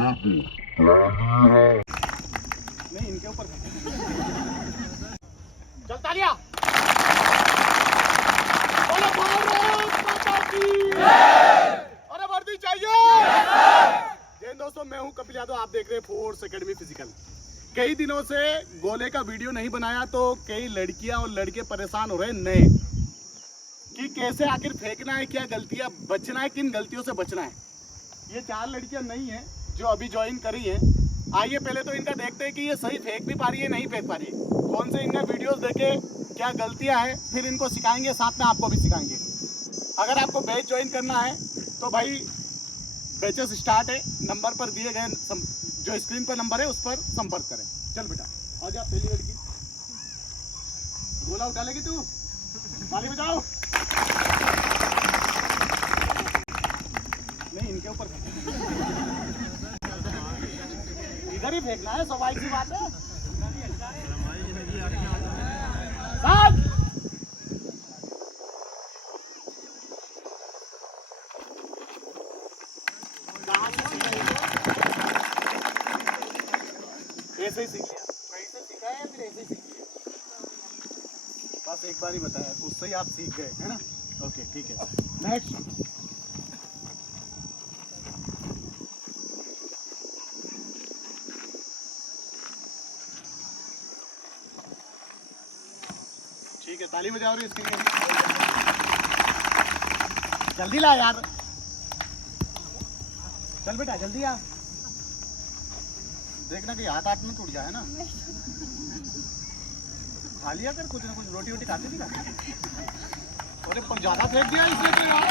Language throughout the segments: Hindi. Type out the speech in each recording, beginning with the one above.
नहीं इनके ऊपर चलता गया। अरे वर्दी चाहिए। जय दोस्तों, मैं हूं कपिल यादव, आप देख रहे हैं फोर्स एकेडमी फिजिकल। कई दिनों से गोले का वीडियो नहीं बनाया तो कई लड़कियां और लड़के परेशान हो रहे हैं नए कि कैसे आखिर फेंकना है, क्या गलतियां बचना है, किन गलतियों से बचना है। ये 4 लड़कियां नई हैं जो अभी ज्वाइन करी है। आइए पहले तो इनका देखते हैं कि ये सही फेंक भी पा रही है, नहीं फेंक पा रही है, कौन से इनने वीडियोस देखे, क्या गलतियां हैं, फिर इनको सिखाएंगे, साथ में आपको भी सिखाएंगे। अगर आपको बैच ज्वाइन करना है तो भाई बैचेस स्टार्ट है, नंबर पर दिए गए जो स्क्रीन पर नंबर है उस पर संपर्क करें। चल बेटा आ जा, पहली लड़की गोला उठा लेगी तू, ताली बजाओ। नहीं इनके ऊपर इधर ही फेंकना है, स्वाभाविक सी बात है। ऐसे ही सीख लिया, कैसे सीखा है या फिर ऐसे ही सीख लिया? बस एक बार ही बताया, उससे ही आप सीख गए है ना। ओके ठीक है, नेक्स्ट। ठीक है, ताली बजाओ रही इसके लिए। जल्दी ला यार, चल बेटा जल्दी आ, देखना कि हाथ में टूट जाए ना। खा लिया कर कुछ ना कुछ, रोटी वोटी खाते थी ना। अरे पर ज्यादा फेंक दिया इसने तो यार।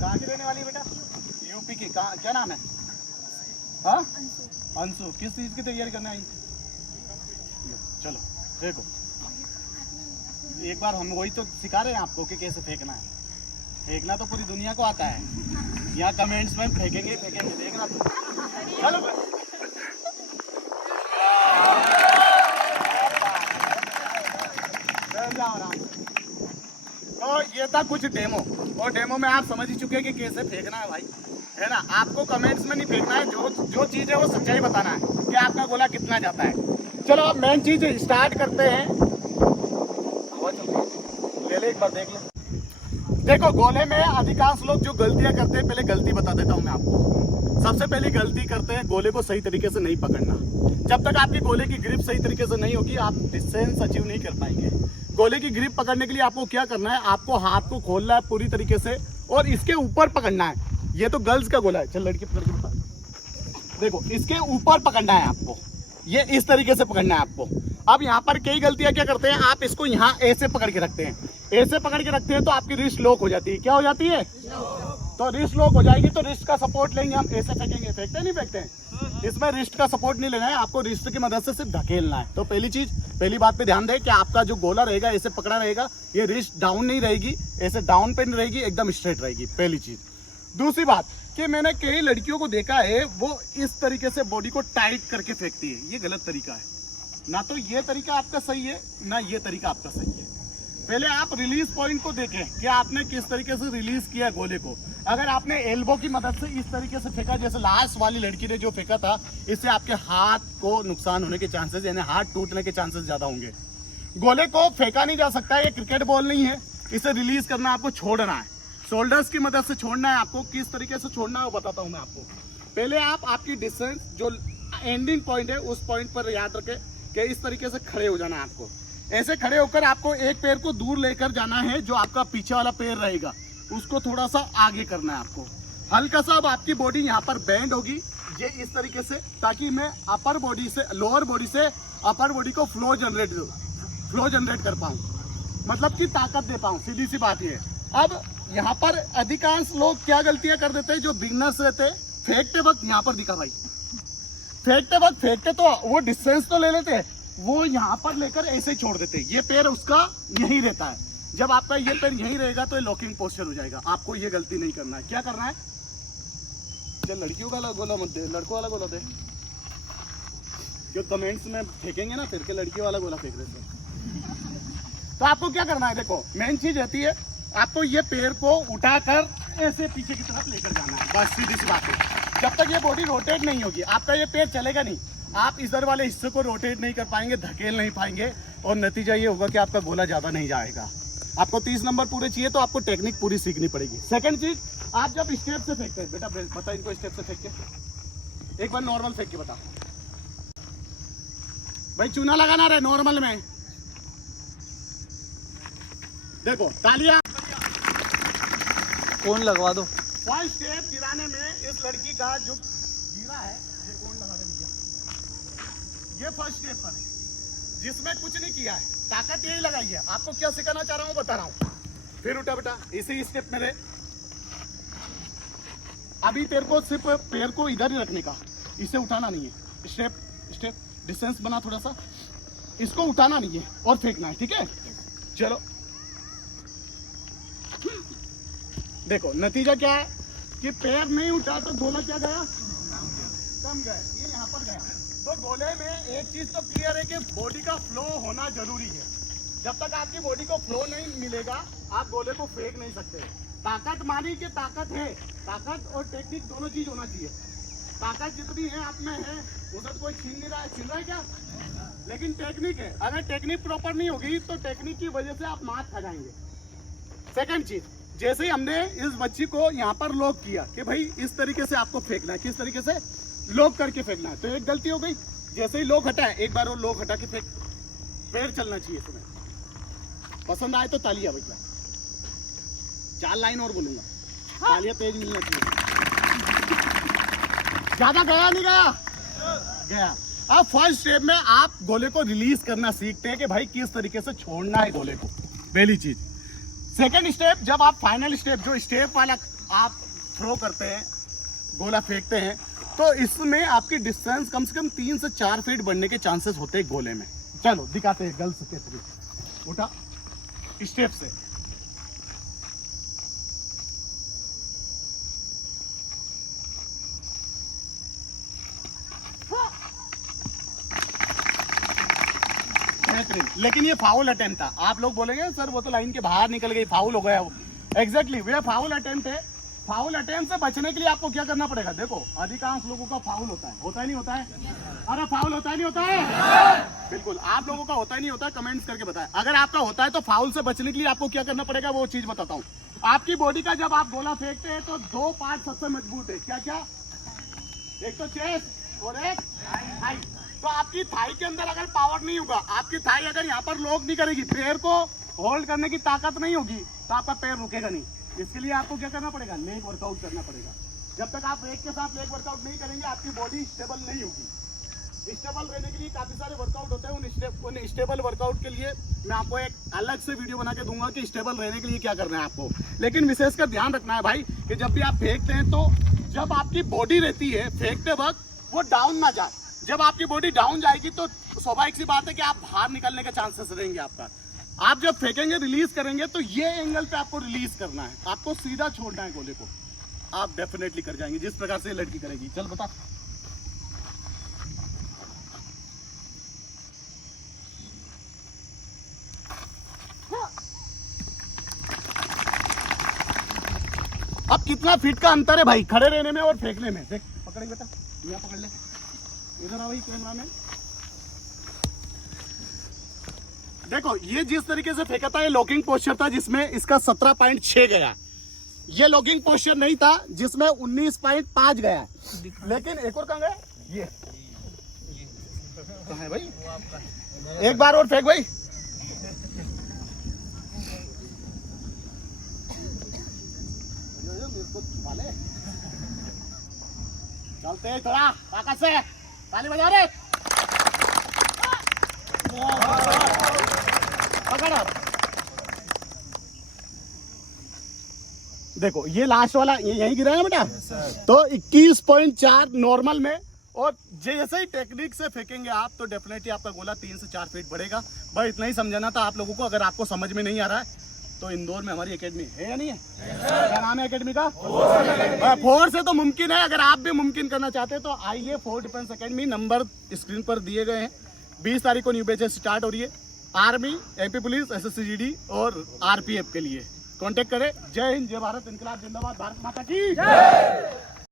कहाँ की रहने वाली बेटा? यूपी की। कहाँ, क्या नाम है? हाँ अंशु। किस चीज की तैयारी करने आई? चलो देखो, एक बार हम वही तो सिखा रहे हैं आपको कि कैसे फेंकना है। फेंकना तो पूरी दुनिया को आता है, यहाँ कमेंट्स में फेंकेंगे फेंकेंगे, देखना तो। चलो तो ये था कुछ डेमो, और डेमो में आप समझ ही चुके हैं कि कैसे फेंकना है भाई, है ना। आपको कमेंट्स में नहीं फेंकना है, जो चीज़ है वो सच्चाई बताना है कि आपका गोला कितना जाता है। चलो अब मेन चीज़ स्टार्ट करते हैं। ले ले एक बार देख ले। देखो गोले में अधिकांश लोग जो गलतियां करते हैं, पहले गलती बता देता हूं मैं आपको। सबसे पहली गलती करते हैं गोले को सही तरीके से नहीं पकड़ना। जब तक आपकी गोले की ग्रिप सही तरीके से नहीं होगी आप डिस्टेंस अचीव नहीं कर पाएंगे। गोले की ग्रिप पकड़ने के लिए आपको क्या करना है, आपको हाथ को खोलना है पूरी तरीके से और इसके ऊपर पकड़ना है। ये तो गर्ल्स का गोला है, चल लड़की पकड़ के बता। देखो इसके ऊपर पकड़ना है आपको, ये इस तरीके से पकड़ना है आपको। अब यहाँ पर कई गलतियां क्या करते हैं, आप इसको यहाँ ऐसे पकड़ के रखते हैं, ऐसे पकड़ के रखते हैं तो आपकी रिस्ट लॉक हो जाती है। क्या हो जाती है? तो रिस्ट लॉक हो जाएगी तो रिस्ट का सपोर्ट लेंगे हम, ऐसे फेंकेंगे। फेंकते नहीं फेंकते हैं, इसमें रिस्ट का सपोर्ट नहीं लेना है, आपको रिस्ट की मदद से सिर्फ धकेलना है। तो पहली बात पे ध्यान दें कि आपका जो गोला रहेगा ऐसे पकड़ा रहेगा, ये रिस्ट डाउन नहीं रहेगी, ऐसे डाउन पे नहीं रहेगी, एकदम स्ट्रेट रहेगी, पहली चीज। दूसरी बात कि मैंने कई लड़कियों को देखा है वो इस तरीके से बॉडी को टाइट करके फेंकती है, ये गलत तरीका है। ना तो ये तरीका आपका सही है, ना ये तरीका आपका सही है। पहले आप रिलीज पॉइंट को देखें कि आपने किस तरीके से रिलीज किया गोले को। अगर आपने एल्बो की मदद से इस तरीके से फेंका, जैसे लास्ट वाली लड़की ने जो फेंका था, इससे आपके हाथ को नुकसान होने के चांसेस, यानी हाथ टूटने के चांसेस ज्यादा होंगे। गोले को फेंका नहीं जा सकता, ये क्रिकेट बॉल नहीं है, इसे रिलीज करना आपको छोड़ना है, शोल्डर्स की मदद से छोड़ना है आपको। किस तरीके से छोड़ना है वो बताता हूँ मैं आपको। पहले आप आपकी डिस्टेंस जो एंडिंग पॉइंट है उस पॉइंट पर याद रखें कि इस तरीके से खड़े हो जाना है आपको। ऐसे खड़े होकर आपको एक पैर को दूर लेकर जाना है, जो आपका पीछे वाला पैर रहेगा उसको थोड़ा सा आगे करना है आपको। हल्का सा अब आपकी बॉडी यहाँ पर बेंड होगी, ये इस तरीके से, ताकि मैं अपर बॉडी से लोअर बॉडी से अपर बॉडी को फ्लो जनरेट कर पाऊँ, मतलब कि ताकत दे पाऊँ। सीधी सी बात ये। अब यहाँ पर अधिकांश लोग क्या गलतियां कर देते हैं, जो बिगनर्स रहते हैं, फेंकते वक्त यहाँ पर दिखा भाई, फेंकते तो वो डिस्टेंस तो ले लेते हैं, वो यहाँ पर लेकर ऐसे ही छोड़ देते हैं। ये पैर उसका यहीं रहता है, जब आपका ये पैर यहीं रहेगा तो ये लॉकिंग पोस्चर हो जाएगा। आपको ये गलती नहीं करना है। क्या करना है, चल लड़कियों का गोला मत दे, लड़कों वाला गोला दे, जो कमेंट्स में फेंकेंगे ना फिर के लड़की वाला गोला फेंक रहे थे। तो आपको क्या करना है, देखो मेन चीज रहती है आपको ये पैर को उठाकर ऐसे पीछे की तरफ लेकर जाना है, बस सीधी सी बात है। जब तक ये बॉडी रोटेट नहीं होगी आपका ये पैर चलेगा नहीं, आप इधर वाले हिस्से को रोटेट नहीं कर पाएंगे, धकेल नहीं पाएंगे, और नतीजा ये होगा कि आपका गोला ज़्यादा नहीं जाएगा। आपको 30 नंबर पूरे चाहिए तो आपको टेक्निक पूरी सीखनी पड़ेगी। सेकंड चीज, आप जब स्टेप से फेंकते हैं, बेटा बता इनको स्टेप से फेंक के, एक बार नॉर्मल फेंक के बता भाई, चूना लगाना रहे नॉर्मल में। देखो तालियां कौन लगवा दो। फर्स्ट स्टेप गिराने में इस लड़की का जो गिरा है, ये कौन लगा दिया, ये फर्स्ट स्टेप पर है जिसमें कुछ नहीं किया है, ताकत यही लगाई है। आपको क्या सिखाना चाह रहा हूँ बता रहा हूँ। फिर उठा बेटा, इसी स्टेप में रहे। अभी तेरे को सिर्फ पैर को इधर ही रखने का, इसे उठाना नहीं है। स्टेप स्टेप डिस्टेंस बना थोड़ा सा, इसको उठाना नहीं है और फेंकना है, ठीक है। चलो देखो नतीजा क्या है कि पैर नहीं उठा तो गोला क्या गया, कम गया, ये यहाँ पर गया। तो गोले में एक चीज तो क्लियर है कि बॉडी का फ्लो होना जरूरी है। जब तक आपकी बॉडी को फ्लो नहीं मिलेगा आप गोले को फेंक नहीं सकते। ताकत मानी कि ताकत है, ताकत और टेक्निक दोनों चीज होना चाहिए। ताकत जितनी है आप में है उधर कोई छीन नहीं रहा है, छीन रहा है क्या, लेकिन टेक्निक है। अगर टेक्निक प्रॉपर नहीं होगी तो टेक्निक की वजह से आप मात खा जाएंगे। सेकंड चीज, जैसे ही हमने इस बच्ची को यहाँ पर लॉक किया कि भाई इस तरीके से आपको फेंकना है, किस तरीके से लॉक करके फेंकना है, तो एक गलती हो गई। जैसे ही लॉक हटा है, एक बार वो लॉक हटा के फेंक, पैर चलना चाहिए इसमें। पसंद आए तो तालियां भैया, 4 लाइन और बोलूंगा, तालियां तेज मिलना चाहिए। ज्यादा गया नहीं गया, गया। अब फर्स्ट स्टेप में आप गोले को रिलीज करना सीखते हैं कि भाई किस तरीके से छोड़ना है गोले को, पहली चीज। सेकंड स्टेप, जब आप फाइनल स्टेप जो स्टेप वाला आप थ्रो करते हैं, गोला फेंकते हैं, तो इसमें आपकी डिस्टेंस कम से कम 3 से 4 फीट बढ़ने के चांसेस होते हैं गोले में। चलो दिखाते हैं गर्ल्स के थ्रू। उठा स्टेप से, बेहतरीन। लेकिन ये फाउल अटेम्प्ट था। आप लोग बोलेंगे सर वो तो लाइन के बाहर निकल गई, फाउल हो गया वो। एग्जैक्टली वे फाउल अटेम्प्ट है। फाउल अटेम्प्ट से बचने के लिए आपको क्या करना पड़ेगा, देखो अधिकांश लोगों का फाउल होता है नहीं होता है? अरे फाउल होता है नहीं होता है? बिल्कुल, आप लोगों का होता ही नहीं होता है, कमेंट्स करके बताएं। अगर आपका होता है तो फाउल से बचने के लिए आपको क्या करना पड़ेगा वो चीज बताता हूँ। आपकी बॉडी का जब आप गोला फेंकते हैं तो 2 पार्ट सबसे मजबूत है। क्या क्या? एक तो चेस्ट और एक थाई। तो आपकी थाई के अंदर अगर पावर नहीं होगा, आपकी थाई अगर यहाँ पर लॉक नहीं करेगी, पैर को होल्ड करने की ताकत नहीं होगी, तो आपका पैर रुकेगा नहीं। इसके लिए आपको क्या करना पड़ेगा, लेग वर्कआउट करना पड़ेगा। जब तक आप एक के साथ लेग वर्कआउट नहीं करेंगे आपकी बॉडी स्टेबल नहीं होगी। स्टेबल रहने के लिए काफी सारे वर्कआउट होते हैं। उन स्टेबल वर्कआउट के लिए मैं आपको एक अलग से वीडियो बना के दूंगा कि स्टेबल रहने के लिए क्या करना है आपको। लेकिन विशेषकर ध्यान रखना है भाई कि जब भी आप फेंकते हैं तो जब आपकी बॉडी रहती है फेंकते वक्त वो डाउन ना जाए। जब आपकी बॉडी डाउन जाएगी तो स्वाभाविक सी बात है कि आप बाहर निकलने के चांसेस रहेंगे आपका। आप जब फेंकेंगे रिलीज करेंगे तो ये एंगल पे आपको रिलीज करना है, आपको सीधा छोड़ना है गोले को। आप डेफिनेटली कर जाएंगे जिस प्रकार से लड़की करेगी। चल बता। अब कितना फीट का अंतर है भाई खड़े रहने में और फेंकने में। देख पकड़े बेटा, यहाँ पकड़ ले, इधर आ भाई कैमरा में। देखो ये जिस तरीके से फेंका था ये लॉकिंग पोस्चर था जिसमें इसका 17.6 गया। ये लॉकिंग पोस्चर नहीं था जिसमें 19.5 गया। लेकिन एक और कहाँ गया, ये कहाँ है भाई? एक बार और फेंक भाई। चलते हैं थोड़ा ताकत से, ताली बजा रे। देखो ये लास्ट वाला ये यहीं गिरा है बेटा। तो 21.4 नॉर्मल में, और जैसे ही टेक्निक से फेंकेंगे आप तो डेफिनेटली आपका गोला 3 से 4 फीट बढ़ेगा। भाई इतना ही समझाना था आप लोगों को। अगर आपको समझ में नहीं आ रहा है तो इंदौर में हमारी एकेडमी है या नहीं है? क्या नाम है एकेडमी का? फोर्स है तो मुमकिन है। अगर आप भी मुमकिन करना चाहते हैं तो आइए force defence academy. Number screen पर दिए गए हैं। 20 तारीख को न्यू बैचेस स्टार्ट हो रही है। Army, MP police, SSC GD और RPF के लिए। कांटेक्ट करें। जय हिंद, जय भारत, इनकलाब जिंदाबाद, भारत माता की जय।